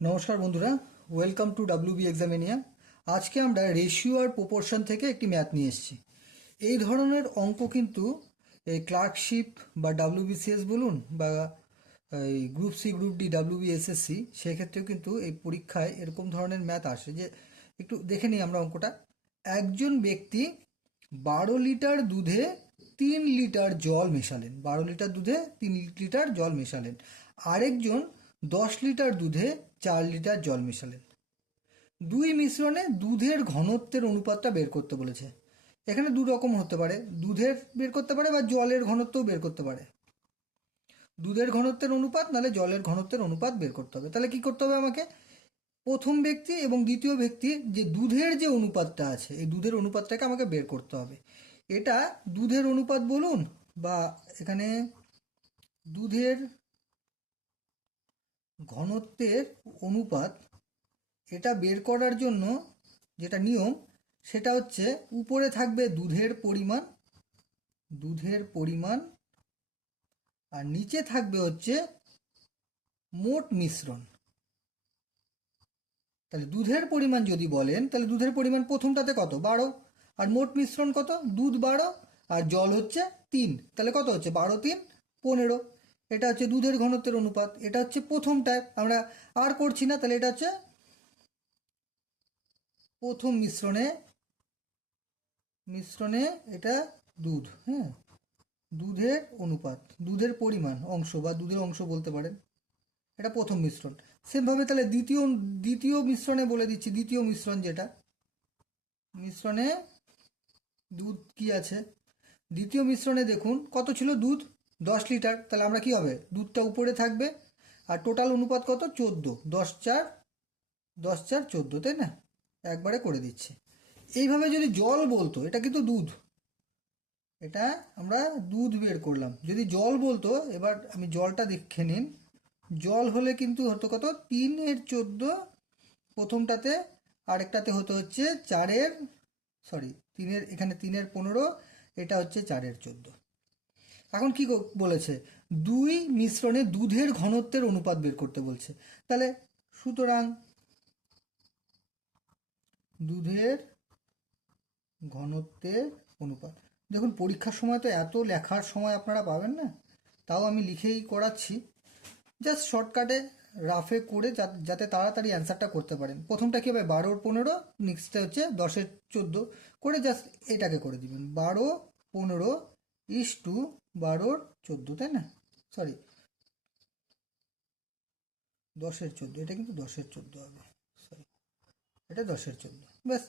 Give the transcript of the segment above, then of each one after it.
নমস্কার বন্ধুরা welcome to W B Examinia আজকে আমরা রেশিও আর প্রপোর্শন থেকে একটি ম্যাথ নিয়ে এসেছি। এই ধরনের অঙ্ক কিন্তু এই ক্লার্কশিপ বা ডাব্লিউবিসিএস বলুন বা এই group C group D WBSSC সেক্ষেত্রেও কিন্তু এই পরীক্ষায় এরকম ধরনের ম্যাথ আসে। যে একটু দেখে নিই আমরা অঙ্কটা। একজন ব্যক্তি বারো লিটার দুধে তিন লিটার জল মেশালেন। বারো লিটার দুধে তিন লিটার জল মেশালেন। আরেকজন দশ লিটার দুধে চার লিটার জল মেশালেন। দুই মিশ্রণে দুধের ঘনত্বের অনুপাতটা বের করতে বলেছে। এখানে দু রকম হতে পারে, দুধের বের করতে পারে বা জলের ঘনত্বও বের করতে পারে। দুধের ঘনত্বের অনুপাত, নাহলে জলের ঘনত্বের অনুপাত বের করতে হবে। তাহলে কি করতে হবে আমাকে? প্রথম ব্যক্তি এবং দ্বিতীয় ব্যক্তি যে দুধের যে অনুপাতটা আছে, এই দুধের অনুপাতটাকে আমাকে বের করতে হবে। এটা দুধের অনুপাত বলুন বা এখানে দুধের ঘনত্বের অনুপাত এটা বের করার জন্য যেটা নিয়ম, সেটা হচ্ছে উপরে থাকবে দুধের পরিমাণ দুধের পরিমাণ, আর নিচে থাকবে হচ্ছে মোট মিশ্রণ। তাহলে দুধের পরিমাণ যদি বলেন, তাহলে দুধের পরিমাণ প্রথমটাতে কত? বারো। আর মোট মিশ্রণ কত? দুধ বারো, আর জল হচ্ছে তিন। তাহলে কত হচ্ছে? বারো তিন, পনেরো। এটা হচ্ছে দুধের ঘনত্বের অনুপাত। এটা হচ্ছে প্রথম টাইপ আমরা আর করছি না, তাহলে এটা হচ্ছে প্রথম মিশ্রণে মিশ্রণে এটা দুধ হ্যাঁ? দুধের অনুপাত, দুধের পরিমাণ, অংশ বা দুধের অংশ বলতে পারেন। এটা প্রথম মিশ্রণ। সেমভাবে তাহলে দ্বিতীয় দ্বিতীয় মিশ্রণে বলে দিচ্ছি, দ্বিতীয় মিশ্রণ যেটা। মিশ্রণে দুধ কি আছে? দ্বিতীয় মিশ্রণে দেখুন, কত ছিল দুধ? দশ লিটার, তাহলে আমরা কি হবে? দুধটা উপরে থাকবে, আর টোটাল অনুপাত কত? চোদ্দ। দশ চার দশ চার চোদ্দ, তাই না? একবারে করে দিচ্ছে। এইভাবে যদি জল বলতো, এটা কিন্তু দুধ। এটা আমরা দুধ বের করলাম। যদি জল বলতো, এবার আমি জলটা দেখে নিন। জল হলে কিন্তু হতো কত? তিনের চোদ্দ, প্রথমটাতে আরেকটাতে হতো হচ্ছে চারের সরি তিনের, এখানে তিনের পনেরো, এটা হচ্ছে চারের চোদ্দ। এখন কি বলেছে? দুই মিশ্রণে দুধের ঘনত্বের অনুপাত বের করতে বলছে। তাহলে সুতরাং দুধের ঘনত্বের অনুপাত। দেখুন, পরীক্ষার সময় তো এত লেখার সময় আপনারা পাবেন না। তাও আমি লিখেই করাচ্ছি। জাস্ট শর্টকাটে, রাফে করে যাতে তাড়াতাড়ি অ্যান্সারটা করতে পারেন। প্রথমটা কি হবে? বারোর পনেরো, নেক্সটটা হচ্ছে দশের চোদ্দ। করে জাস্ট এটাকে করে দিবেন। বারো, পনেরো ইস টু বারোর চোদ্দ, তাই না? সরি দশের চোদ্দ, এটা কিন্তু দশের চোদ্দ হবে। সরি এটা দশের চোদ্দ। ব্যাস,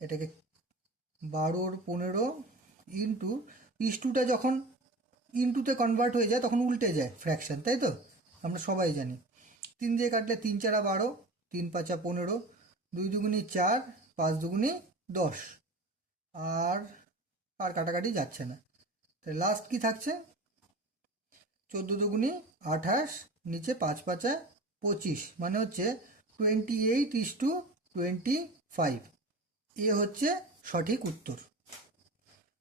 এটাকে বারোর পনেরো ইন্টু ইস টুটা যখন ইন্টুতে কনভার্ট হয়ে যায়, তখন উল্টে যায় ফ্র্যাকশন তাই তো? আমরা সবাই জানি। তিন দিয়ে কাটলে তিন চারা বারো, তিন পাঁচা পনেরো, দুই দুগুনি চার, পাঁচ দুগুনি দশ। আর আর কাটাকাটি যাচ্ছে না। তাহলে লাস্ট কি থাকছে? চোদ্দ দুগুনি আঠাশ, নিচে পাঁচ পাঁচা পঁচিশ মানে হচ্ছে twenty eight is two twenty five এ হচ্ছে সঠিক উত্তর।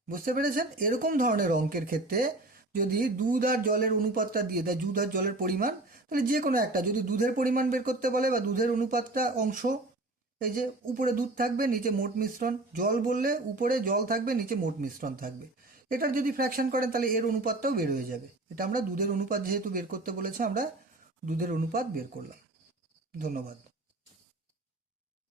বুঝতে পেরেছেন? এরকম ধরনের অঙ্কের ক্ষেত্রে যদি দুধ আর জলের অনুপাতটা দিয়ে দেয়, দুধ আর জলের পরিমাণ, তাহলে যে কোনো একটা, যদি দুধের পরিমাণ বের করতে বলে বা দুধের অনুপাতটা অংশ, এই যে উপরে দুধ থাকবে, নিচে মোট মিশ্রণ, জল বললে উপরে জল থাকবে, নিচে মোট মিশ্রণ থাকবে। এটার যদি ফ্র্যাকশন করেন, তাহলে এর অনুপাতটাও বের হয়ে যাবে। এটা আমরা দুধের অনুপাত যেহেতু বের করতে বলেছে, আমরা দুধের অনুপাত বের করলাম। ধন্যবাদ।